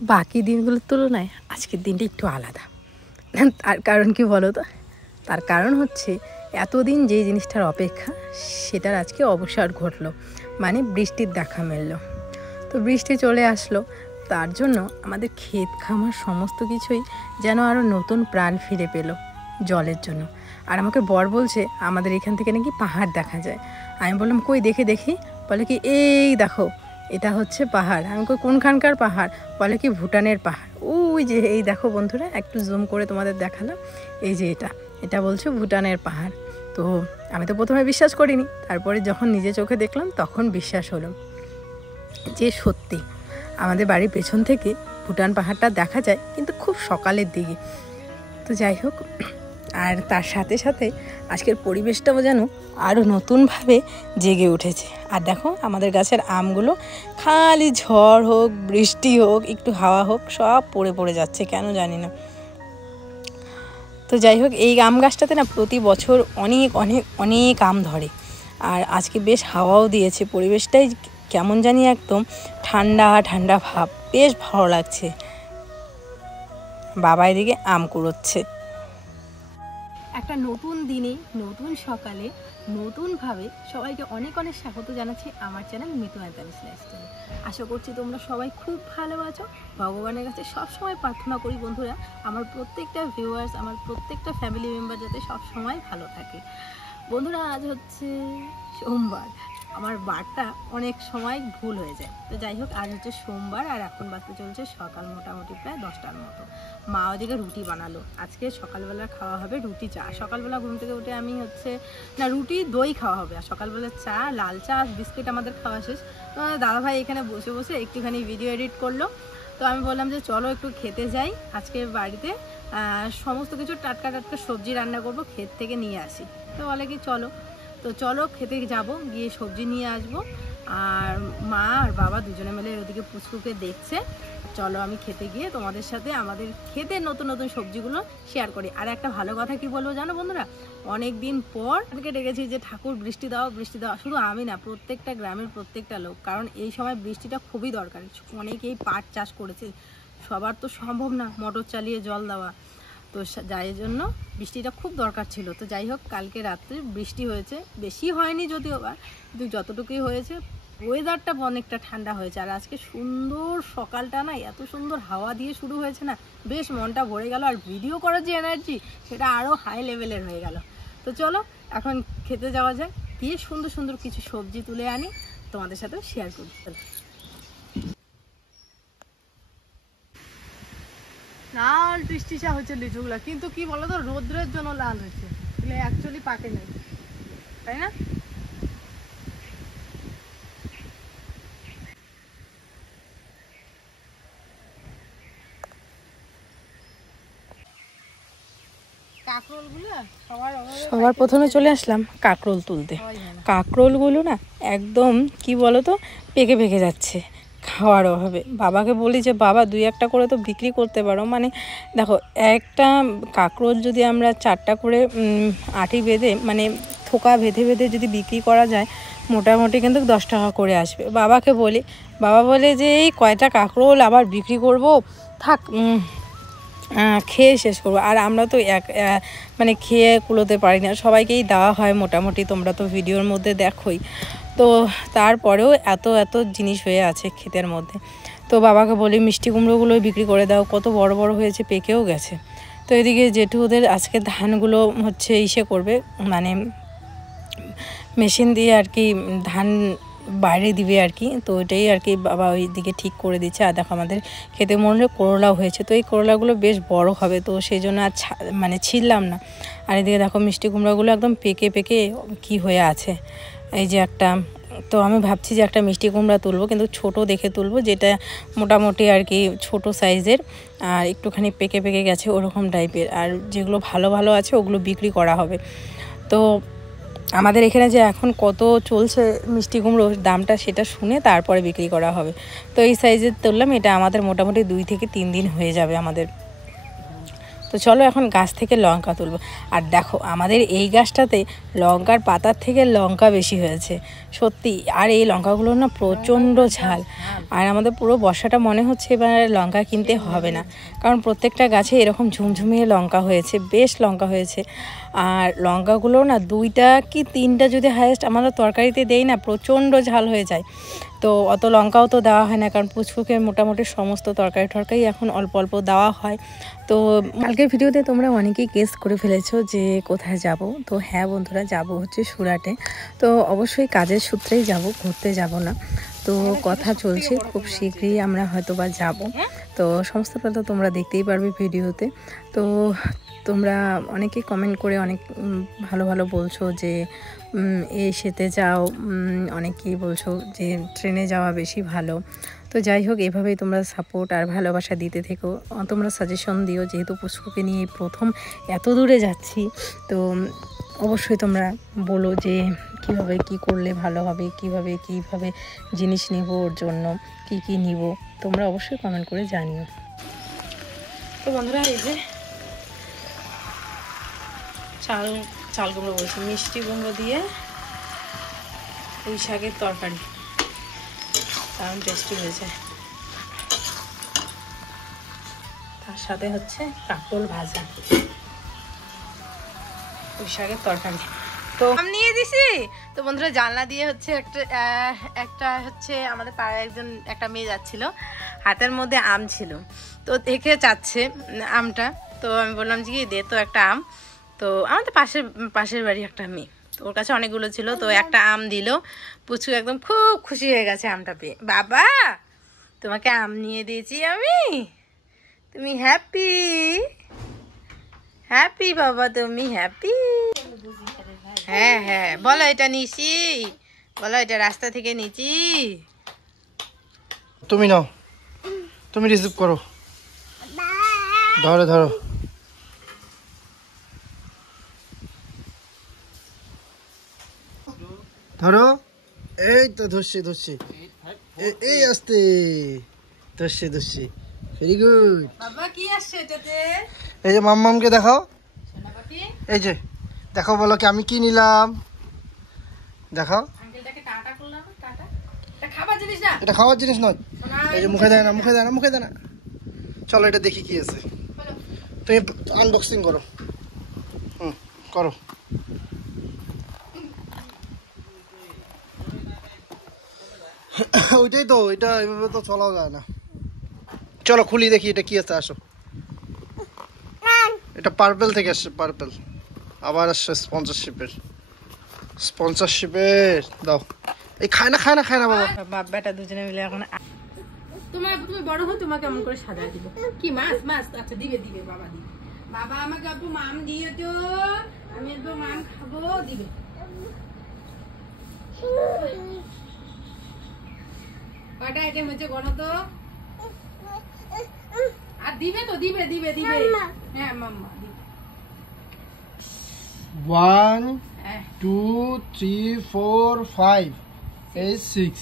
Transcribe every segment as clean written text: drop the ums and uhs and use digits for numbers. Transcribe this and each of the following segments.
বাকি দিনগুলোর তুলনায় আজকের দিনটা একটু আলাদা। তার কারণ কি বলো তো? তার কারণ হচ্ছে এতদিন যে জিনিসটার অপেক্ষা সেটার আজকে অবসর ঘটলো, মানে বৃষ্টির দেখা মিলল। তো বৃষ্টি চলে আসলো, তার জন্য আমাদের ক্ষেত খামার সমস্ত কিছুই যেন আরও নতুন প্রাণ ফিরে পেল জলের জন্য। আর আমাকে বর বলছে আমাদের এখান থেকে নাকি পাহাড় দেখা যায়। আমি বললাম কই দেখি। বলে কি এই দেখো এটা হচ্ছে পাহাড়। আমি কই কোনখানকার পাহাড়? বলে কি ভুটানের পাহাড়। ওই যে এই দেখো বন্ধুরা, একটু জুম করে তোমাদের দেখালাম, এই যে এটা বলছে ভুটানের পাহাড়। তো আমি তো প্রথমে বিশ্বাস করিনি, তারপরে যখন নিজে চোখে দেখলাম তখন বিশ্বাস হলো যে সত্যি আমাদের বাড়ির পেছন থেকে ভুটান পাহাড়টা দেখা যায়, কিন্তু খুব সকালের দিকে। তো যাই হোক, আর তার সাথে সাথে আজকের পরিবেশটাও যেন আরও নতুনভাবে জেগে উঠেছে। আর দেখো আমাদের গাছের আমগুলো খালি ঝড় হোক, বৃষ্টি হোক, একটু হাওয়া হোক, সব পড়ে যাচ্ছে, কেন জানি না। তো যাই হোক, এই আম গাছটাতে না প্রতি বছর অনেক অনেক অনেক আম ধরে। আর আজকে বেশ হাওয়াও দিয়েছে, পরিবেশটাই কেমন জানি একদম ঠান্ডা ঠান্ডা ভাব, বেশ ভালো লাগছে। বাবা এদিকে আম কুড়োচ্ছে। একটা নতুন দিনে, নতুন সকালে, নতুনভাবে সবাইকে অনেক অনেক স্বাগত জানাচ্ছি আমার চ্যানেল মিতু আইতালিস লাইফস্টাইলে। আশা করছি তোমরা সবাই খুব ভালো আছো। ভগবানের কাছে সবসময় প্রার্থনা করি বন্ধুরা, আমার প্রত্যেকটা ভিউয়ার্স, আমার প্রত্যেকটা ফ্যামিলি মেম্বার যাতে সবসময় ভালো থাকে। বন্ধুরা আজ হচ্ছে সোমবার, আমার বারটা অনেক সময় ভুল হয়ে যায়। তো যাই হোক, আজ হচ্ছে সোমবার আর এখন বাজতে চলছে সকাল মোটামুটি প্রায় 10টার মতো। মা ওদিকে রুটি বানালো। আজকে সকালবেলা খাওয়া হবে রুটি চা। সকালবেলা ঘুম থেকে উঠে আমি রুটি দই খাওয়া হবে, আর সকালবেলা চা, লাল চা আর বিস্কিট আমাদের খাওয়া শেষ। তো দাদাভাই এখানে বসে বসে একটুখানি ভিডিও এডিট করলো। তো আমি বললাম যে চলো একটু খেতে যাই, আজকে বাড়িতে সমস্ত কিছু টাটকা সবজি রান্না করব, ক্ষেত থেকে নিয়ে আসি। তো বলে কি চলো খেতে যাব, গিয়ে সবজি নিয়ে আসবো। আর মা আর বাবা দুজনে মিলে ওদিকে পুচকুকে দেখছে। চলো আমি খেতে গিয়ে তোমাদের সাথে আমাদের ক্ষেতের নতুন নতুন সবজিগুলো শেয়ার করি। আর একটা ভালো কথা কি বলবো জানো বন্ধুরা, অনেক দিন পর আমাকে ডেকেছি যে ঠাকুর বৃষ্টি দাও বৃষ্টি দাও। শুধু আমি না, প্রত্যেকটা গ্রামের প্রত্যেকটা লোক, কারণ এই সময় বৃষ্টিটা খুবই দরকার। অনেকেই পাট চাষ করেছে, সবার তো সম্ভব না মোটর চালিয়ে জল দেওয়া, তো যাই জন্য বৃষ্টিটা খুব দরকার ছিল। তো যাই হোক, কালকে রাত্রে বৃষ্টি হয়েছে, বেশি হয়নি যদিও বা, কিন্তু যতটুকুই হয়েছে ওয়েদারটা অনেকটা ঠান্ডা হয়েছে। আর আজকে সুন্দর সকালটা না, এত সুন্দর হাওয়া দিয়ে শুরু হয়েছে না, বেশ মনটা ভরে গেল। আর ভিডিও করার যে এনার্জি সেটা আরও হাই লেভেলের হয়ে গেল। তো চলো এখন খেতে যাওয়া যায়, দিয়ে সুন্দর সুন্দর কিছু সবজি তুলে আনি, তোমাদের সাথে শেয়ার করি। লাল টিসটিসা হচ্ছে লিচুগুলা, কিন্তু কি বলতো রোদ্রের জন্য লাল হয়েছে, এগুলো অ্যাকচুয়ালি পাকে নেই, তাই না? সবার প্রথমে চলে আসলাম কাঁকরোল তুলতে। কাঁকরোলগুলো না একদম কি বলতো পেকে যাচ্ছে খাওয়ার অভাবে। বাবাকে বলি যে বাবা 2-1টা করে তো বিক্রি করতে পারো। মানে দেখো, একটা কাঁকরোল যদি আমরা 4টা করে আটি বেঁধে, মানে থোকা বেঁধে যদি বিক্রি করা যায়, মোটামুটি কিন্তু 10 টাকা করে আসবে। বাবাকে বলি, বাবা বলে যে এই কয়টা কাঁকরোল আবার বিক্রি করব, থাক খেয়ে শেষ করবো। আর আমরা তো মানে খেয়ে কুলোতে পারি না, সবাইকেই দেওয়া হয় মোটামুটি, তোমরা তো ভিডিওর মধ্যে দেখোই। তো তারপরেও এত জিনিস হয়ে আছে ক্ষেতের মধ্যে। তো বাবাকে বলি মিষ্টি কুমড়োগুলোই বিক্রি করে দাও, কত বড় বড় হয়েছে, পেকেও গেছে। তো এদিকে জেঠু ওদের আজকে ধানগুলো করবে, মানে মেশিন দিয়ে আর কি ধান বাইরে দিবে আর কি। তো ওইটাই আর কি বাবা ওই দিকে ঠিক করে দিচ্ছে। আর দেখো আমাদের খেতে মনে করলাও হয়েছে, তো এই করলাগুলো বেশ বড় হবে, তো সেই জন্য আর মানে ছিললাম না। আর এদিকে দেখো মিষ্টি কুমড়াগুলো একদম পেকে কি হয়ে আছে, এই যে একটা। তো আমি ভাবছি যে একটা মিষ্টি কুমড়া তুলবো, কিন্তু ছোট দেখে তুলবো, যেটা মোটামুটি আর কি ছোট সাইজের আর একটুখানি পেকে গেছে ওরকম টাইপের। আর যেগুলো ভালো আছে ওগুলো বিক্রি করা হবে। তো আমাদের এখানে যে এখন কত চলছে মিষ্টি কুমড়োর দামটা, সেটা শুনে তারপরে বিক্রি করা হবে। তো এই সাইজের তুললাম, এটা আমাদের মোটামুটি 2 থেকে 3 দিন হয়ে যাবে আমাদের। তো তো চলো এখন গাছ থেকে লঙ্কা তুলবো। আর দেখো আমাদের এই গাছটাতে লঙ্কার পাতার থেকে লঙ্কা বেশি হয়েছে সত্যি। আর এই লঙ্কাগুলো না প্রচণ্ড ঝাল। আর আমাদের পুরো বর্ষাটা মনে হচ্ছে এবার লঙ্কা কিনতে হবে না, কারণ প্রত্যেকটা গাছে এরকম ঝুমঝুমিয়ে লঙ্কা হয়েছে, বেশ লঙ্কা হয়েছে। আর লঙ্কাগুলো না 2টা কি 3টা যদি হাইয়েস্ট আমাদের তরকারিতে দেই না, প্রচণ্ড ঝাল হয়ে যায়। তো অত লঙ্কাও তো দেওয়া হয় না, কারণ পুচকুকে মোটামুটি সমস্ত তরকারি এখন অল্প অল্প দেওয়া হয়। তো কালকের ভিডিওতে তোমরা অনেকেই গেস করে ফেলেছো যে কোথায় যাব। তো হ্যাঁ বন্ধুরা, যাব হচ্ছে সুরাটে। তো অবশ্যই কাজের সূত্রেই যাব, ঘুরতে যাব না। তো কথা চলছে, খুব শীঘ্রই আমরা হয়তো বা যাব। তো সমস্তটা তো তোমরা দেখতেই পারবে ভিডিওতে। তো তোমরা অনেকেই কমেন্ট করে অনেক ভালো ভালো বলছো যে এসেতে যাও, অনেকেই বলছো যে ট্রেনে যাওয়া বেশি ভালো। তো যাই হোক, এভাবেই তোমরা সাপোর্ট আর ভালোবাসা দিতে থেকো। তোমরা সাজেশন দিও, যেহেতু পুষ্পকে নিয়ে প্রথম এত দূরে যাচ্ছি। তো অবশ্যই তোমরা বলো যে কিভাবে কি করলে ভালো হবে, কিভাবে জিনিস নেব, ওর জন্য কি নিব, তোমরা অবশ্যই কমেন্ট করে জানিও। তো বন্ধুরা, এই যে চাল কুমড়ো বলছি, মিষ্টি কুমড়ো দিয়ে পুঁই শাকের তরকারি, দারুণ টেস্টি হয়েছে। তার সাথে হচ্ছে কাঁকরোল ভাজা, পুঁই শাকের তরকারি। তো আম নিয়ে দিছি। তো বন্ধুরা, জানলা দিয়ে হচ্ছে একটা হচ্ছে আমাদের পাড়ায় একটা মেয়ে যাচ্ছিল, হাতের মধ্যে আম ছিল। তো দেখে চাচ্ছে আমটা। তো আমি বললাম যে কি দে তো একটা আম। তো আমাদের পাশের বাড়ি একটা মেয়ে, তো ওর কাছে অনেকগুলো ছিল। তো একটা আম দিল, পুচু একদম খুব খুশি হয়ে গেছে আমটা পেয়ে। বাবা, তোমাকে আম নিয়ে দিয়েছি আমি, তুমি হ্যাপি? হ্যাপি বাবা, তুমি হ্যাপি? হ্যাঁ হ্যাঁ, বলো এটা নিছি, বলো এটা রাস্তা থেকে নিছি। তুমি নাও, তুমি রিসিভ করো, ধরো ধরো। ধরো, এই তো ধরছি, এই আসতে ধরছি। Very good. বাবা কি আসছে এটাতে? এই যে মাম্মামকে দেখাও, এই যে দেখো, বলো কি আমি কি নিলাম, দেখাও। আঙ্কেলটাকে টাটা করলাম। টাটা, এটা খাবার জিনিস না, এটা খাওয়ার জিনিস নয়। এই যে মুখে দেয় না। চলো এটা দেখি কি আছে। তুমি আনবক্সিং করো, করো। ওইটাই তো, এটা এভাবে তো চলাও যায় না। চলো খুলি দেখি এটা কি আছে, আসো। এটা পার্পেল থেকে আসছে, পার্পেল আবার আসছে স্পন্সরশিপের দাও। এই খায় না বাবা। বাপ বেটা দুজনে মিলে এখন তুমি বড় হও, তোমাকে এমন করে সাজা দিব। কি মাছ? আচ্ছা দিবে বাবা, দিবে বাবা। আমাকে একটু মাম দিয়ে তো, আমি একটু মাম খাবো, দিবে। কয়টা আইটেম হচ্ছে গণ তো? আর দিবে তো, দিবে। হ্যাঁ মাম্মা দিবে। 1 2 3 4 5 8 6।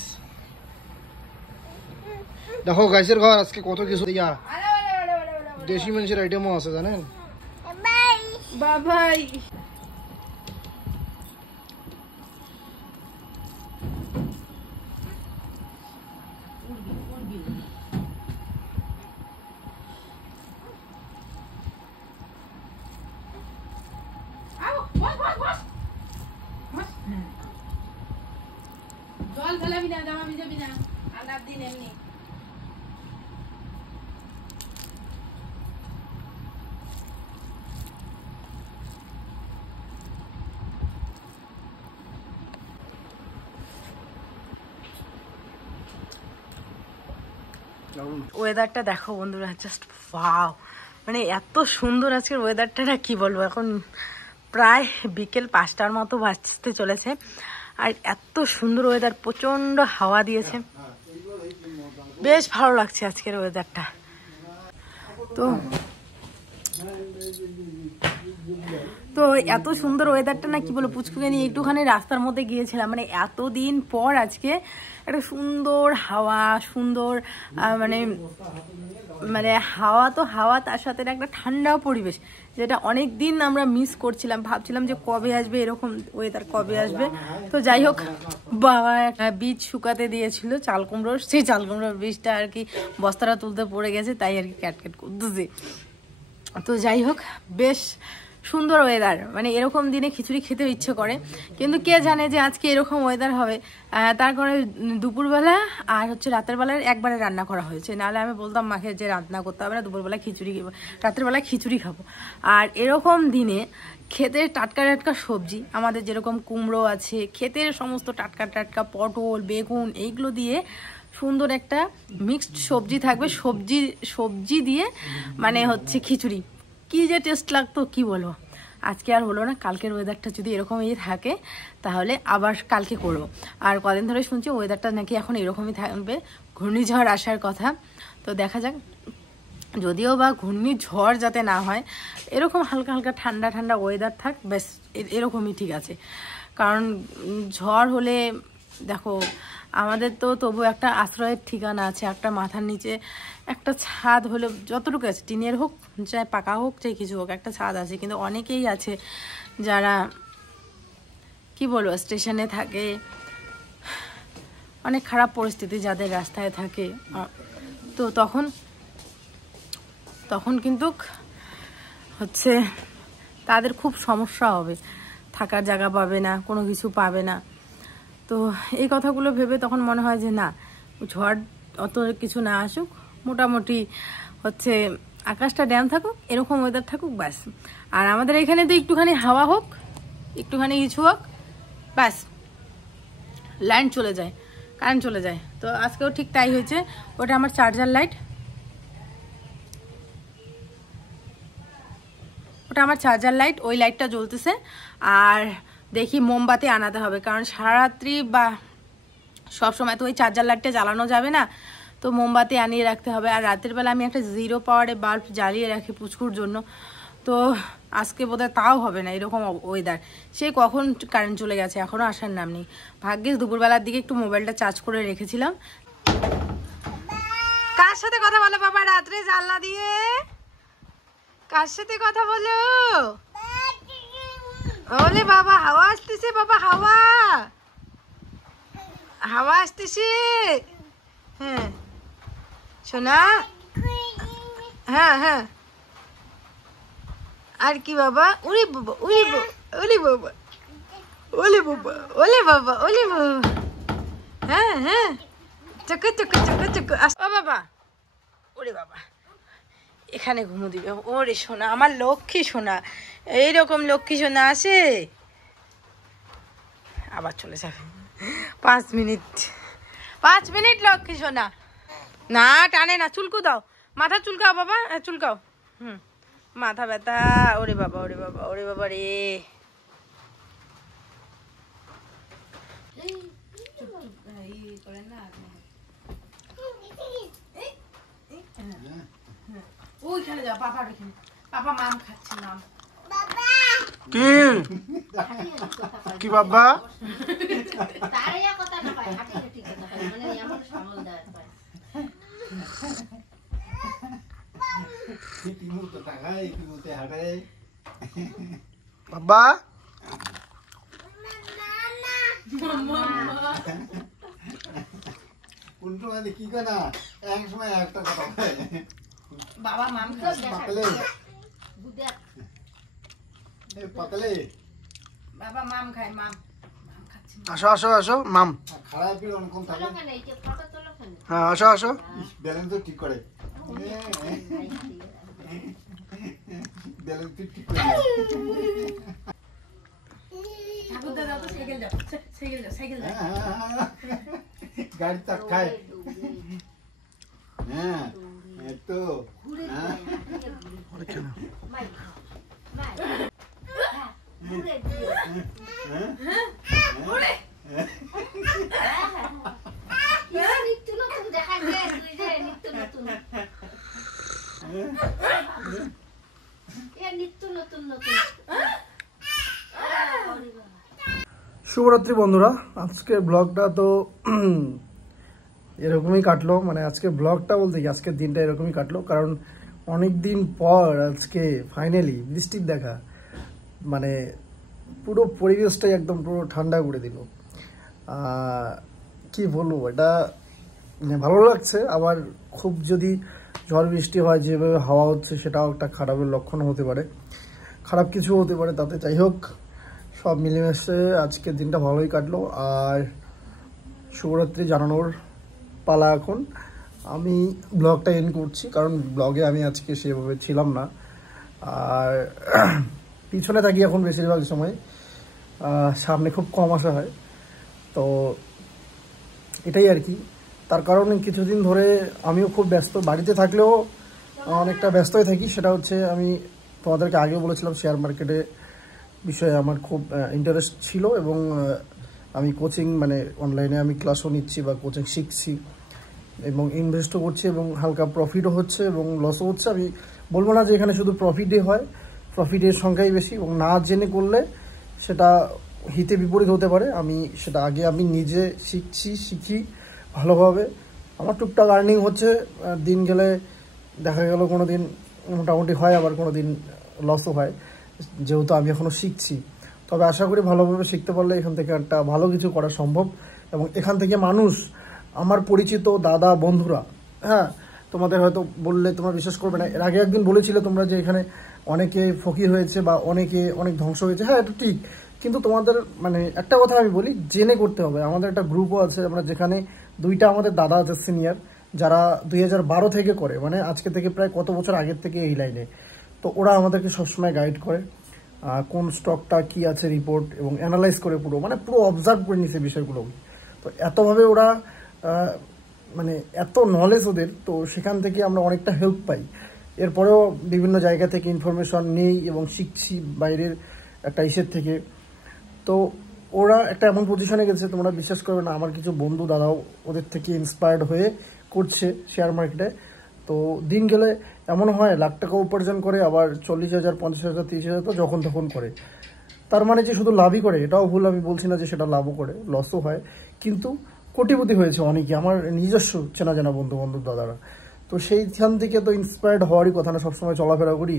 দেখো গাইসের ঘর আজকে কত কিছু দিয়া, দেশি মানুষের আইটেমও আছে জানেন। বাবাই জল ঢালাবি না, জামা ভিজাবি না, ঠান্ডার দিন এমনি। ওয়েদারটা দেখো বন্ধুরা, জাস্ট ওয়াও, মানে এত সুন্দর আজকের ওয়েদারটা, না কি বলবো। এখন প্রায় বিকেল 5টার মতো বাজতে চলেছে, আর এত সুন্দর ওয়েদার, প্রচন্ড হাওয়া দিয়েছে, বেশ ভালো লাগছে আজকের ওয়েদারটা। তো তো এত সুন্দর ওয়েদারটা না, কি বলবো, পুচকুকে নিয়ে একটুখানি রাস্তার মধ্যে গিয়েছিলাম, মানে এতদিন পর আজকে একটা সুন্দর হাওয়া, সুন্দর মানে মানে হাওয়া তো হাওয়া, তার সাথে একটা ঠান্ডা পরিবেশ, যেটা অনেক দিন আমরা মিস করছিলাম। ভাবছিলাম যে কবে আসবে এরকম ওয়েদার, কবে আসবে। তো যাই হোক, বাবা একটা বীজ শুকাতে দিয়েছিল চাল কুমড়োর, সেই চাল কুমড়োর বীজটা আর কি বস্তাটা তুলতে পড়ে গেছে, তাই আর কি ক্যাটক্যাট করতেছে। তো যাই হোক, বেশ সুন্দর ওয়েদার, মানে এরকম দিনে খিচুড়ি খেতে ইচ্ছে করে, কিন্তু কে জানে যে আজকে এরকম ওয়েদার হবে। তার কারণে দুপুরবেলা আর হচ্ছে রাতের বেলায় একবারে রান্না করা হয়েছে, নাহলে আমি বলতাম মাকে যে রান্না করতে হবে না, দুপুরবেলা খিচুড়ি, রাতের বেলায় খিচুড়ি খাবো। আর এরকম দিনে খেতে টাটকা টাটকা সবজি, আমাদের যেরকম কুমড়ো আছে, ক্ষেতের সমস্ত টাটকা টাটকা পটল, বেগুন, এইগুলো দিয়ে সুন্দর একটা মিক্সড সবজি থাকবে, সবজি দিয়ে মানে হচ্ছে খিচুড়ি, কি যে টেস্ট লাগতো কি বলবো। আজকে আর হলো না, কালকের ওয়েদারটা যদি এরকমই থাকে তাহলে আবার কালকে করবো। আর কদিন ধরে শুনছি ওয়েদারটা নাকি এখন এরকমই থাকবে, ঘূর্ণিঝড় আসার কথা। তো দেখা যাক, যদিও বা ঘূর্ণিঝড় যাতে না হয়, এরকম হালকা হালকা ঠান্ডা ঠান্ডা ওয়েদার থাক, বেশ এরকমই ঠিক আছে। কারণ ঝড় হলে দেখো, আমাদের তো তবু একটা আশ্রয়ের ঠিকানা আছে, একটা মাথার নিচে একটা ছাদ হলে, যতটুকু আছে টিনের হোক, চাই পাকা হোক, চাই কিছু হোক, একটা ছাদ আছে। কিন্তু অনেকেই আছে যারা কি বলবো স্টেশনে থাকে, অনেক খারাপ পরিস্থিতি যাদের রাস্তায় থাকে, তো তখন কিন্তু হচ্ছে তাদের খুব সমস্যা হবে, থাকার জায়গা পাবে না, কোনো কিছু পাবে না। তো এই কথাগুলো ভেবে তখন মনে হয় যে না, ঝড় অত কিছু না আসুক, মোটামুটি হচ্ছে আকাশটা ড্যাম থাকুক, এরকম ওয়েদার থাকুক, ব্যাস। আর আমাদের এখানে তো একটুখানি হাওয়া হোক, একটুখানি কিছু হোক, ব্যাস, লাইন চলে যায়, কারেন্ট চলে যায়। তো আজকেও ঠিক তাই হয়েছে। ওটা আমার চার্জার লাইট, ওই লাইটটা জ্বলতেছে। আর দেখি মোমবাতি আনাতে হবে, কারণ সারারাত্রি বা সব সময় তো ওই চার্জার লাইটটা জ্বালানো যাবে না, তো মোমবাতি আনিয়ে রাখতে হবে। আর রাতের বেলা আমি একটা 0 পাওয়ারে বাল্ব জ্বালিয়ে রাখি পুচকুর জন্য, তো আজকে বোধহয় তাও হবে না, এরকম ওয়েদার। সে কখন কারেন্ট চলে গেছে, এখনও আসার নাম নেই। ভাগ্যিস দুপুরবেলার দিকে একটু মোবাইলটা চার্জ করে রেখেছিলাম। কার সাথে কথা বলো বাবা রাত্রে জানলা দিয়ে? কার সাথে কথা বলো? ওলে বাবা, হাওয়া আসতেছে বাবা, হাওয়া আসতেছে। হ্যাঁ শোনা, হ্যাঁ হ্যাঁ। আর কি বাবা? ওরে বাবা, ওরে বাবা, ওরে বাবা, ওলে বাবা, ওলে বাবা, ওলে বাবা। হ্যাঁ হ্যাঁ, চক চক চক চক। ও বাবা, ওরে বাবা, এখানে ঘুমো দিবে। ওরে সোনা, আমার লক্ষ্মী সোনা, এইরকম লক্ষ্মী সোনা আসে, আবার চলে যাবে। 5 মিনিট লক্ষ্মী সোনা। না টানে না, চুলকু দাও, মাথা চুলকাও বাবা, চুলকাও। মাথা ব্যথা, ওরে বাবা, ওরে বাবা, ওরে বাবা রে। ওইখানে যাও, পাপার ওইখানে, পাপা মাম খাচ্ছে, মাম। কি বাবা? বাবা কি কথা, এক সময় একটা কথা বাবা মাম খাচ্ছে, পাতলে বাবা মাম খায়, মাম খাচ্ছে। আসো আসো আসো মাম, খারাপ বিল অনেকক্ষণ থাকে। হ্যাঁ আসো আসো, ব্যালেন্স তো ঠিক করে, ব্যালেন্স ঠিক করে। ঠাকুর দাদা তো সাইকেল যাও, সাইকেল যাও, গাড়ি চাপ খায়। হ্যাঁ তো শুভরাত্রি বন্ধুরা, আজকের ব্লগটা তো এরকমই কাটলো। মানে আজকে ব্লগটা বলতে কি আজকের দিনটা এরকমই কাটলো, কারণ অনেক দিন পর আজকে ফাইনালি বৃষ্টির দেখা, মানে পুরো পরিবেশটাই একদম পুরো ঠান্ডা করে দিল। কি বলবো, এটা মানে ভালো লাগছে। আবার খুব যদি ঝড় বৃষ্টি হয়, যেভাবে হাওয়া হচ্ছে, সেটাও একটা খারাপের লক্ষণ হতে পারে, খারাপ কিছু হতে পারে তাতে। যাই হোক, সব মিলেমিশে আজকের দিনটা ভালোই কাটলো। আর শুভরাত্রি জানানোর পালা এখন। আমি ব্লগটা এন্ড করছি, কারণ ব্লগে আমি আজকে সেভাবে ছিলাম না। আর পিছনে থাকি এখন বেশিরভাগ সময়, সামনে খুব কম আসা হয়। তো এটাই আর কি। তার কারণ কিছুদিন ধরে আমিও খুব ব্যস্ত, বাড়িতে থাকলেও অনেকটা ব্যস্তই থাকি। সেটা হচ্ছে, আমি তোমাদেরকে আগেও বলেছিলাম, শেয়ার মার্কেটে বিষয়ে আমার খুব ইন্টারেস্ট ছিল, এবং আমি কোচিং মানে অনলাইনে আমি ক্লাসও নিচ্ছি বা কোচিং শিখছি, এবং ইনভেস্টও করছি, এবং হালকা প্রফিটও হচ্ছে এবং লসও হচ্ছে। আমি বলবো না যে এখানে শুধু প্রফিটই হয়, প্রফিটের সংখ্যাই বেশি, এবং না জেনে করলে সেটা হিতে বিপরীত হতে পারে। আমি সেটা আগে আমি নিজে শিখি ভালোভাবে। আমার টুকটাক আর্নিং হচ্ছে, দিন গেলে দেখা গেল কোনো দিন মোটামুটি হয়, আবার কোনো দিন লসও হয়, যেহেতু আমি এখনও শিখছি। তবে আশা করি ভালোভাবে শিখতে পারলে এখান থেকে একটা ভালো কিছু করা সম্ভব। এবং এখান থেকে মানুষ, আমার পরিচিত দাদা বন্ধুরা, হ্যাঁ, তোমাদের হয়তো বললে তোমরা বিশ্বাস করবে না, এর আগে একদিন বলেছিলে তোমরা যে এখানে অনেকে ফকির হয়েছে বা অনেকে অনেক ধ্বংস হয়েছে। হ্যাঁ, এটা ঠিক, কিন্তু তোমাদের মানে একটা কথা আমি বলি, জেনে করতে হবে। আমাদের একটা গ্রুপও আছে, আমরা যেখানে দুইটা আমাদের দাদা আছে সিনিয়র, যারা 2012 থেকে করে, মানে আজকে থেকে প্রায় কত বছর আগের থেকে এই লাইনে। তো ওরা আমাদেরকে সবসময় গাইড করে, কোন স্টকটা কি আছে রিপোর্ট, এবং অ্যানালাইজ করে পুরো অবজার্ভ করে নিছে বিষয়গুলো। তো এতভাবে ওরা মানে এত নলেজ ওদের, তো সেখান থেকে আমরা অনেকটা হেল্প পাই। এরপরেও বিভিন্ন জায়গা থেকে ইনফরমেশন নেই এবং শিখছি বাইরের একটা ইসের থেকে। তো ওরা একটা এমন পজিশনে গেছে, তোমরা বিশ্বাস করবে না, আমার কিছু বন্ধু দাদাও ওদের থেকে ইন্সপায়ার্ড হয়ে করছে শেয়ার মার্কেটে। তো দিন গেলে এমন হয় লাখ টাকা উপার্জন করে, আবার 40,000, 50,000, 30,000 তো যখন তখন করে। তার মানে যে শুধু লাভই করে এটাও ভুল, আমি বলছি না যে সেটা লাভও করে, লসও হয়, কিন্তু কোটিপতি হয়েছে অনেকে, আমার নিজস্ব চেনা জানা বন্ধু দাদারা। তো সেইখান থেকে তো ইন্সপায়ার্ড হওয়ারই কথা না, সবসময় চলাফেরা করি,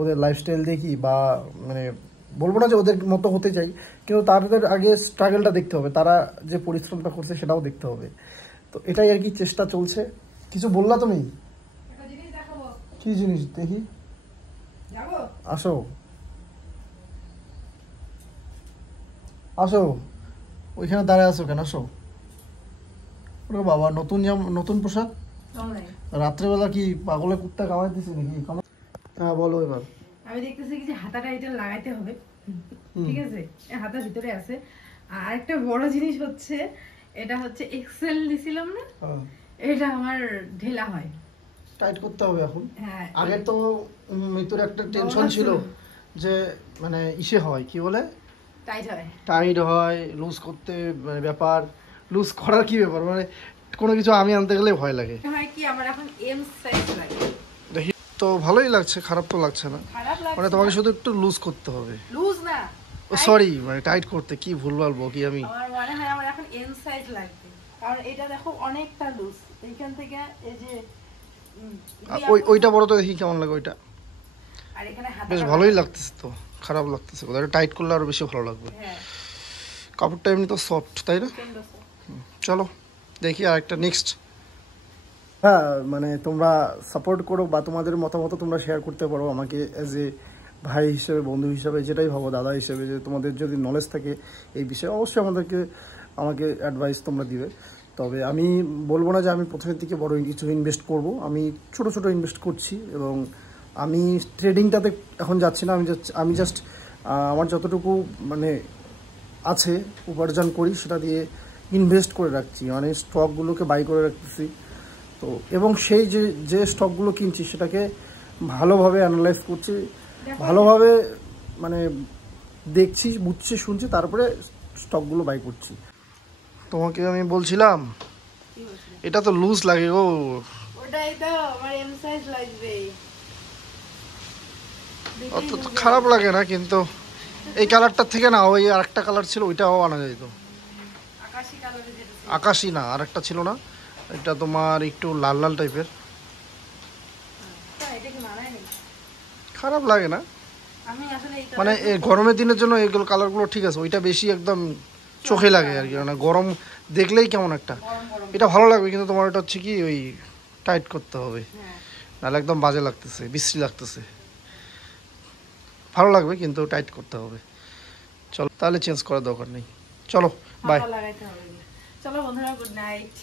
ওদের লাইফস্টাইল দেখি, বা মানে বলবো না যে ওদের মতো হতে চাই, কিন্তু তাদের আগে স্ট্রাগলটা দেখতে হবে, তারা যে পরিশ্রমটা করছে সেটাও দেখতে হবে। তো এটাই আর কি চেষ্টা চলছে। কিছু বললা তুমি? কি জিনিস দেখি? আসো আসো, ওইখানে দাঁড়ায় আসো কেন? আসো। ওরে বাবা, নতুন পোশাক, রাত্রেবেলা কি পাগলে কুত্তা কামাইতেছে নাকি? হ্যাঁ বলো এবার। আমি দেখতেছি কি যে হাতাটা এটা লাগাইতে হবে, ঠিক আছে, হাতার ভিতরে আছে। আর একটা বড় জিনিস হচ্ছে, এটা হচ্ছে এক্সেল দিছিলাম না, এটা আমার ঢেলা হয়, টাইট করতে হবে এখন। হ্যাঁ, আগে তো মৃত্যুর একটা টেনশন ছিল যে মানে ইসে হয়, কি বলে, টাইট হয়, লুজ করতে মানে ব্যাপার, লুজ করার কি ব্যাপার, মানে কোনো কিছু আমি আনতে গেলে ভয় লাগে। হয় কি আমার এখন এম সাইজ লাগে। দেখি তো ভালোই লাগছে, খারাপ তো লাগছে না, মানে তোমাকে শুধু একটু লুজ করতে হবে। লুজ না, ও সরি, মানে টাইট করতে, কি ভুলভাল বকি আমি। আমার মনে হয় আমার এখন এম সাইজ লাগবে, কারণ এটা দেখো অনেকটা লুজ, এইখান থেকে এই যে ওইটা বড় তো, দেখি কেমন লাগে ওইটা। আর এখানে বেশ ভালোই লাগতেছে তো, খারাপ লাগতেছে কোথাও, টাইট করলে আরো বেশি ভালো লাগবে। কাপড়টা এমনি তো সফট, তাই না? চলো দেখি আর একটা নেক্সট। হ্যাঁ, মানে তোমরা সাপোর্ট করো, বা তোমাদের মতামত তোমরা শেয়ার করতে পারো আমাকে, অ্যাজ এ ভাই হিসেবে, বন্ধু হিসেবে, যেটাই ভাবো, দাদা হিসেবে, যে তোমাদের যদি নলেজ থাকে এই বিষয়ে, অবশ্যই আমাকে অ্যাডভাইস তোমরা দিবে। তবে আমি বলবো না যে আমি প্রথমের দিকে বড় কিছু ইনভেস্ট করব, আমি ছোট ছোট ইনভেস্ট করছি, এবং আমি ট্রেডিংটাতে এখন যাচ্ছি না। আমি জাস্ট আমার যতটুকু মানে আছে উপার্জন করি, সেটা দিয়ে ইনভেস্ট করে রাখছি, মানে স্টকগুলোকে বাই করে রাখতেছি। তো এবং সেই যে স্টকগুলো কিনছি সেটাকে ভালোভাবে অ্যানালাইজ করছি, ভালোভাবে মানে দেখছি, বুঝছি, শুনছি, তারপরে স্টকগুলো বাই করছি। তোমাকে আমি বলছিলাম এটা তো লুজ লাগে গো। ওটাই তো আমার এম সাইজ লাগবে। অত তো খারাপ লাগে না, কিন্তু এই কালারটার থেকে না ওই আরেকটা কালার ছিল ওইটাও আনা যেত। আকাশি কালারের যেটা ছিল। আকাশি না, আরেকটা ছিল না, এটা তোমার একটু লাল লাল টাইপের। এটা কি মানায় নাকি? খারাপ লাগে না, আমি আসলে এই মানে এই গরমের দিনের জন্য এইগুলো কালারগুলো ঠিক আছে, ওইটা বেশি একদম চোখে লাগে আর কি, মানে গরম দেখলেই কেমন একটা। গরম গরম। এটা ভালো লাগবে, কিন্তু তোমার এটা হচ্ছে কি ওই টাইট করতে হবে, হ্যাঁ। নাহলে একদম বাজে লাগতেছে, বিশ্রী লাগতেছে। ভালো লাগবে কিন্তু টাইট করতে হবে। চলো তাহলে চেঞ্জ করার দরকার নেই, চলো বাই। লাগাইতে হবে। চলো বন্ধুরা, গুড নাইট।